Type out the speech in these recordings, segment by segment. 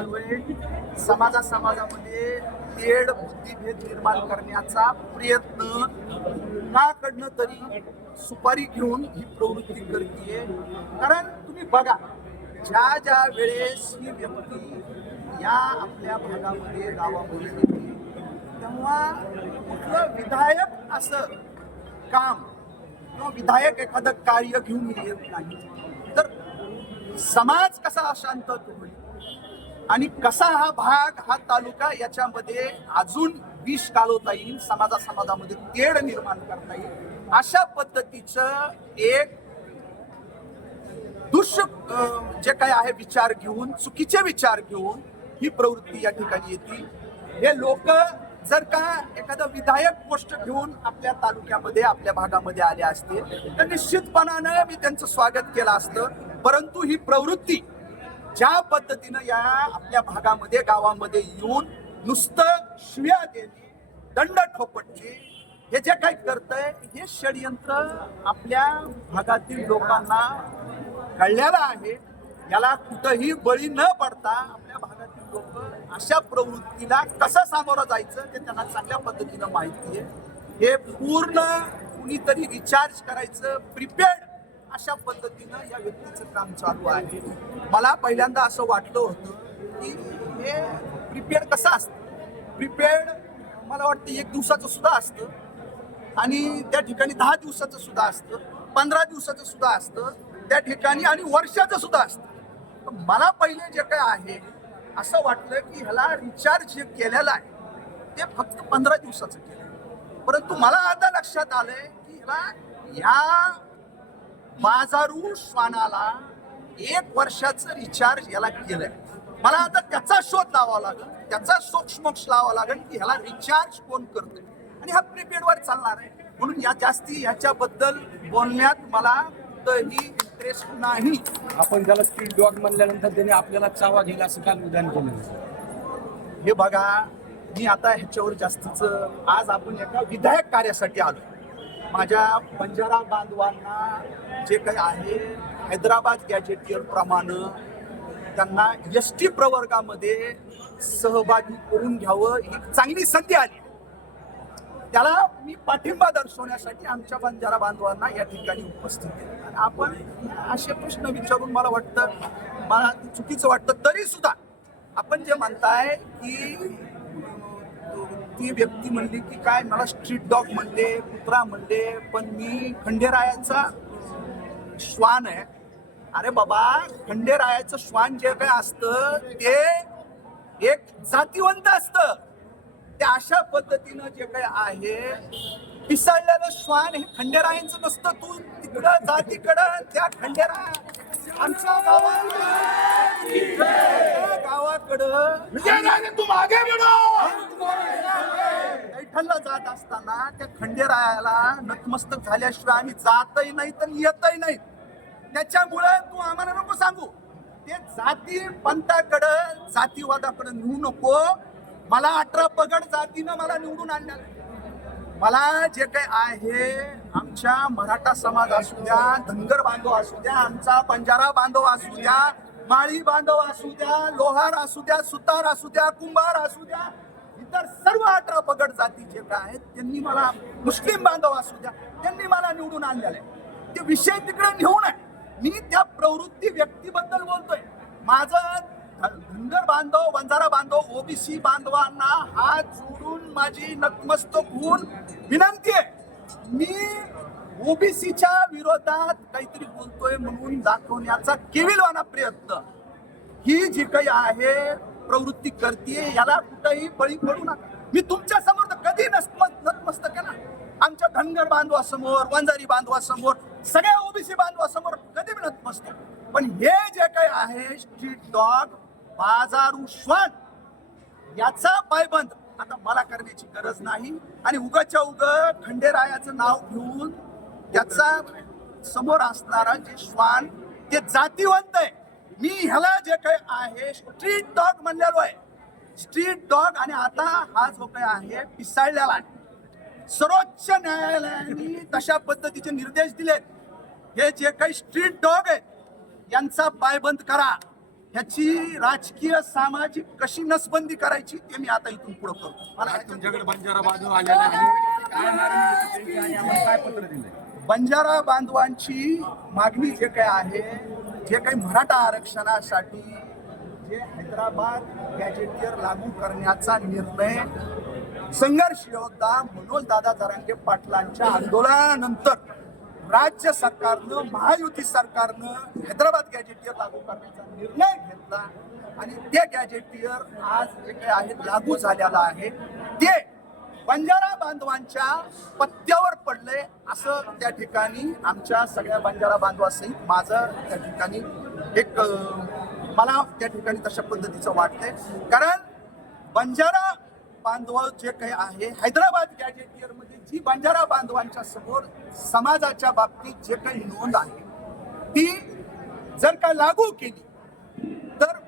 सर्व समाजा समाजामध्ये तेड बुद्धिभेद निर्माण करण्याचा प्रयत्न नाकडनं तरी सुपारी घेऊन ही प्रवृत्ती करते कारण तुम्ही बघा ज्या ज्या वेळेस ही व्यक्ती या आपल्या भागामध्ये गावामध्ये येते तेव्हा कुठलं विधायक असं काम किंवा विधायक एखादं कार्य घेऊन येत नाही तर समाज कसा अशांत होईल आणि कसा हा भाग हा तालुका याच्यामध्ये अजून विष कालवता येईल समाजा समाजामध्ये तेढ निर्माण करता येईल अशा पद्धतीचं एक दुष जे काही आहे विचार घेऊन चुकीचे विचार घेऊन ही प्रवृत्ती या ठिकाणी येते हे लोक जर का एखादं विधायक गोष्ट घेऊन आपल्या तालुक्यामध्ये आपल्या भागामध्ये आले असतील तर निश्चितपणानं मी त्यांचं स्वागत केलं असतं परंतु ही प्रवृत्ती ज्या पद्धतीनं या आपल्या भागामध्ये गावामध्ये येऊन नुसतं शिव्या देणे दंड ठोपटणे हे जे काही करतंय हे षडयंत्र आपल्या भागातील लोकांना कळलेलं आहे याला कुठंही बळी न पडता आपल्या भागातील लोक अशा प्रवृत्तीला कसं सामोरं जायचं ते त्यांना चांगल्या पद्धतीनं माहिती आहे हे पूर्ण कुणीतरी रिचार्ज करायचं प्रिपेड अशा पद्धतीनं या व्यक्तीचं काम चालू आहे मला पहिल्यांदा असं वाटलं होतं की हे प्रिपेअर्ड कसं असतं प्रिपेअर्ड मला वाटतं एक दिवसाचं सुद्धा असतं आणि त्या ठिकाणी दहा दिवसाचं सुद्धा असतं पंधरा दिवसाचं सुद्धा असतं त्या ठिकाणी आणि वर्षाचं सुद्धा असतं मला पहिले जे काय आहे असं वाटलं की ह्याला रिचार्ज जे केलेलं आहे ते फक्त पंधरा दिवसाचं केलं परंतु मला आता लक्षात आलंय की ह्याला ह्या बाजारू श्वानाला एक वर्षाचं रिचार्ज याला केलंय मला आता त्याचा शोध लावावा लागेल त्याचा सोक्षमोक्ष लावावा लागेल की ह्याला रिचार्ज कोण करतोय आणि हा प्रीपेडवर चालणार आहे म्हणून या जास्ती ह्याच्याबद्दल बोलण्यात मला कुठंही इंटरेस्ट नाही आपण त्याला स्ट्रीट डॉग म्हणल्यानंतर त्याने आपल्याला चावा घेला असं काल उदाहरण केलं हे बघा मी आता ह्याच्यावर जास्तीच आज आपण एका विधायक कार्यासाठी आलो माझ्या बंजारा बांधवांना जे काही आहे हैदराबाद गॅजेटियर प्रमाण त्यांना एस टी प्रवर्गामध्ये सहभागी करून घ्यावं ही चांगली संधी आली त्याला मी पाठिंबा दर्शवण्यासाठी आमच्या बंजारा बांधवांना या ठिकाणी उपस्थित केले आणि आपण असे प्रश्न विचारून मला वाटतं मला चुकीचं वाटतं तरी सुद्धा आपण जे म्हणताय की ती व्यक्ती म्हणली की काय मला स्ट्रीट डॉग म्हणले कुत्रा म्हणले पण मी खंडेरायाचा श्वान आहे अरे बाबा खंडेरायाचं श्वान जे काय असतं ते एक जातीवंत असत ते अशा पद्धतीनं जे काय आहे पिसाळलेलं श्वान हे खंडेरायांचं नसतं तू तिकडं जातीकडं त्या खंडेराया आमच्या गावाकडं तू मागे जात असताना त्या खंडेरायाला नतमस्तक झाल्याशिवाय आम्ही जातही नाही तर येतही नाही त्याच्यामुळे तू आम्हाला नको सांगू ते जाती पंथाकडं जातीवादाकडे नेऊ नको मला अठरा पगड जातीनं मला निवडून आणणार मला जे काही आहे आमच्या मराठा समाज असू द्या धनगर बांधव असू द्या आमचा पंजारा बांधव असू द्या माळी बांधव असू द्या लोहार असू द्या सुतार असू द्या कुंभार असू द्या इतर सर्व अठरा पगड जाती जे काय आहेत त्यांनी मला मुस्लिम बांधव असू द्या त्यांनी मला निवडून आणलेलं आहे ते विषय तिकडे नेऊन आहे मी त्या प्रवृत्ती व्यक्तीबद्दल बोलतोय माझं धनगर बांधव बंजारा बांधव ओबीसी बांधवांना हात जोडून माझी नतमस्तक होऊन विनंती आहे मी ओबीसीच्या विरोधात काहीतरी बोलतोय म्हणून दाखवण्याचा केविलवाना प्रयत्न ही जी काही आहे प्रवृत्ती करते याला कुठेही बळी पडू नका मी तुमच्या समोर तर कधी नतमस्तक ना आमच्या धनगर बांधवासमोर वंजारी बांधवासमोर सगळ्या ओबीसी बांधवासमोर कधी मी नतमस्तक पण हे जे काही आहे स्ट्रीट डॉग बाजारू श्वान याचा पायबंद आता मला करण्याची गरज नाही आणि उगाच्या उग खंडेरायाचं नाव घेऊन त्याचा समोर असणारा जे श्वान ते जातीवंत आहे मी ह्याला जे काही आहे स्ट्रीट डॉग म्हणलेलो आहे स्ट्रीट डॉग आणि आता हा जो काही आहे पिसाळलेला आहे सर्वोच्च न्यायालयाने तशा पद्धतीचे निर्देश दिलेत हे जे काही स्ट्रीट डॉग आहेत यांचा पायबंद करा ह्याची राजकीय सामाजिक कशी नसबंदी करायची ते मी आता इथून पुढे करतो मला तुमच्याकडे बंजारा बाजू आलेला बंजारा बांधवांची मागणी जे काही आहे जे काही मराठा आरक्षणासाठी जे हैदराबाद गॅजेटियर लागू करण्याचा निर्णय संघर्ष योद्धा मनोज दादा तरंगे पाटलांच्या आंदोलनानंतर राज्य सरकारनं महायुती सरकारनं हैदराबाद गॅजेटियर लागू करण्याचा निर्णय घेतला आणि ते गॅजेटियर आज जे काही आहे लागू झालेला आहे ते बंजारा बांधवांच्या पत्त्यावर पडले असं त्या ठिकाणी आमच्या सगळ्या बंजारा बांधवासहित माझं त्या ठिकाणी एक मला त्या ठिकाणी तशा पद्धतीचं वाटतंय कारण बंजारा बांधव जे काही आहे हैदराबाद गॅजेटियर मध्ये जी बंजारा बांधवांच्या समोर समाजाच्या बाबतीत जे काही नोंद आहे ती जर का लागू केली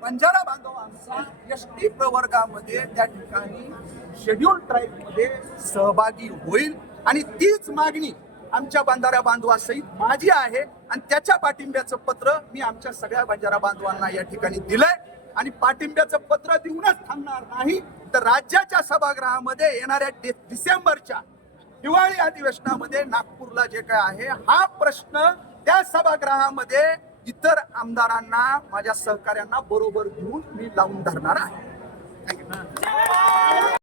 बंजारा बांधव आमचा एस टी प्रवर्गामध्ये त्या ठिकाणी शेड्यूल ट्राईबमध्ये सहभागी होईल आणि तीच मागणी आमच्या बंजारा बांधवासहित माझी आहे आणि त्याच्या पाठिंब्याचं पत्र मी आमच्या सगळ्या बंजारा बांधवांना या ठिकाणी दिलंय आणि पाठिंब्याचं पत्र देऊनच थांबणार नाही तर राज्याच्या सभागृहामध्ये येणाऱ्या डिसेंबरच्या हिवाळी अधिवेशनामध्ये नागपूरला जे काय आहे हा प्रश्न त्या सभागृहामध्ये इतर आमदारांना माझ्या सहकार्यांना बरोबर घेऊन मी लावून धरणार आहे